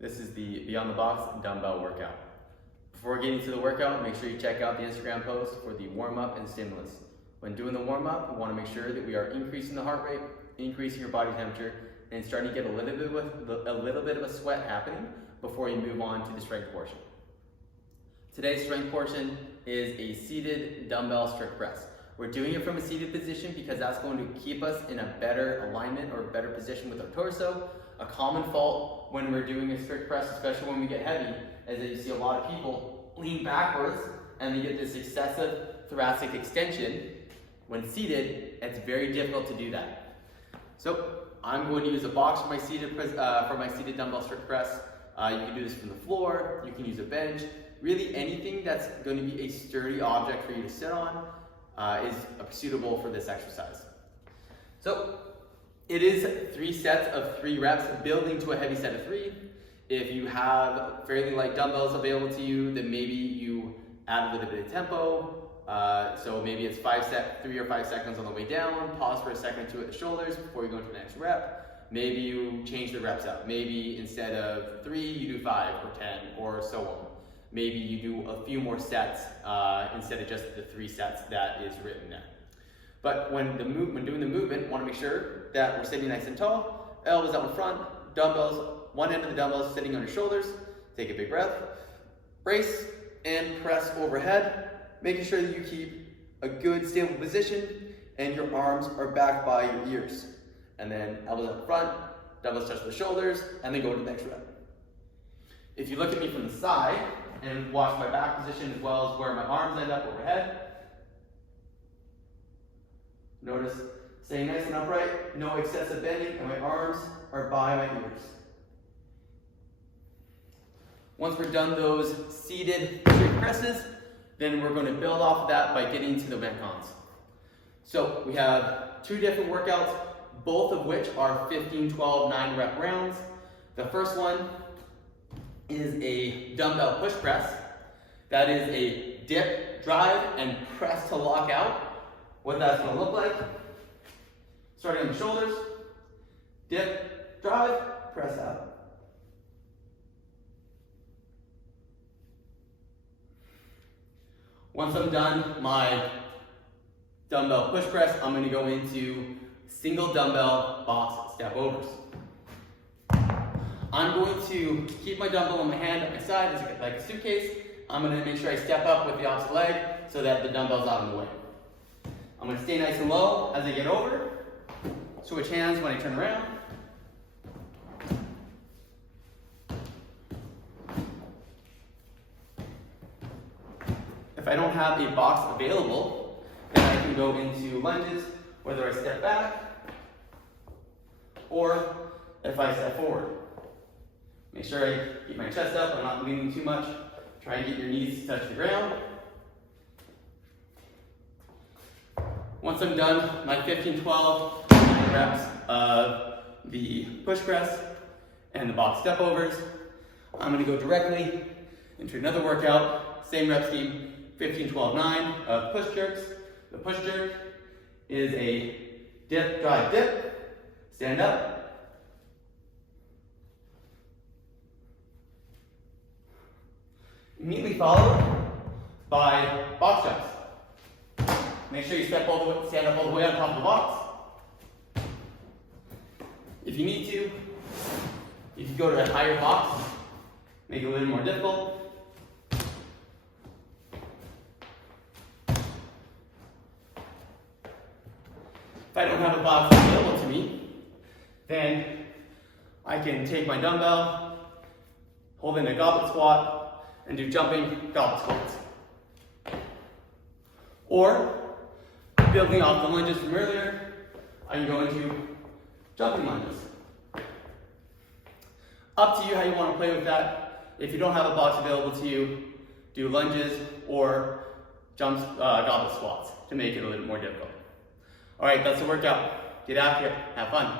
This is the Beyond the Box dumbbell workout. Before getting to the workout, make sure you check out the Instagram post for the warm-up and stimulus. When doing the warm-up, we want to make sure that we are increasing the heart rate, increasing your body temperature, and starting to get a little bit of a sweat happening before you move on to the strength portion. Today's strength portion is a seated dumbbell strict press. We're doing it from a seated position because that's going to keep us in a better alignment or better position with our torso. A common fault when we're doing a strict press, especially when we get heavy, is that you see a lot of people lean backwards and they get this excessive thoracic extension. When seated, it's very difficult to do that. So I'm going to use a box for my seated dumbbell strict press. You can do this from the floor, you can use a bench. Really anything that's going to be a sturdy object for you to sit on is suitable for this exercise. So it is 3 sets of 3 reps, building to a heavy set of 3. If you have fairly light dumbbells available to you, then maybe you add a little bit of tempo. So maybe it's 3 or 5 seconds on the way down, pause for a second or 2 at the shoulders before you go into the next rep. Maybe you change the reps up. Maybe instead of 3, you do 5 or 10 or so on. Maybe you do a few more sets instead of just the 3 sets that is written there. But when doing the movement, want to make sure that we're sitting nice and tall, elbows out in front, dumbbells, one end of the dumbbells sitting on your shoulders. Take a big breath, brace, and press overhead, making sure that you keep a good stable position and your arms are back by your ears. And then elbows out in front, dumbbells touch the shoulders, and then go to the next rep. If you look at me from the side and watch my back position as well as where my arms end up overhead, notice staying nice and upright, no excessive bending, and my arms are by my ears. Once we're done those seated strict presses, then we're going to build off of that by getting to the Metcons. So we have 2 different workouts, both of which are 15, 12, 9 rep rounds. The first one is a dumbbell push press. That is a dip, drive, and press to lock out. What that's going to look like, starting on the shoulders, dip, drive, press out. Once I'm done my dumbbell push press, I'm going to go into single dumbbell box step overs. I'm going to keep my dumbbell in my hand at my side like a suitcase. I'm going to make sure I step up with the opposite leg so that the dumbbell's out of the way. I'm going to stay nice and low as I get over. Switch hands when I turn around. If I don't have a box available, then I can go into lunges, whether I step back or if I step forward. Make sure I keep my chest up, I'm not leaning too much. Try and get your knees to touch the ground. Once I'm done my 15, 12 reps of the push press and the box step overs, I'm going to go directly into another workout, same rep scheme, 15, 12, 9 of push jerks. The push jerk is a dip, drive, dip, stand up. Immediately followed by box jumps. Make sure you stand up all the way on top of the box. If you need to, you can go to a higher box, make it a little more difficult. If I don't have a box available to me, then I can take my dumbbell, hold in a goblet squat, and do jumping goblet squats. Or, building off the lunges from earlier, I can go into jumping lunges. Up to you how you want to play with that. If you don't have a box available to you, do lunges or goblet squats to make it a little more difficult. All right, that's the workout. Get after it. Have fun.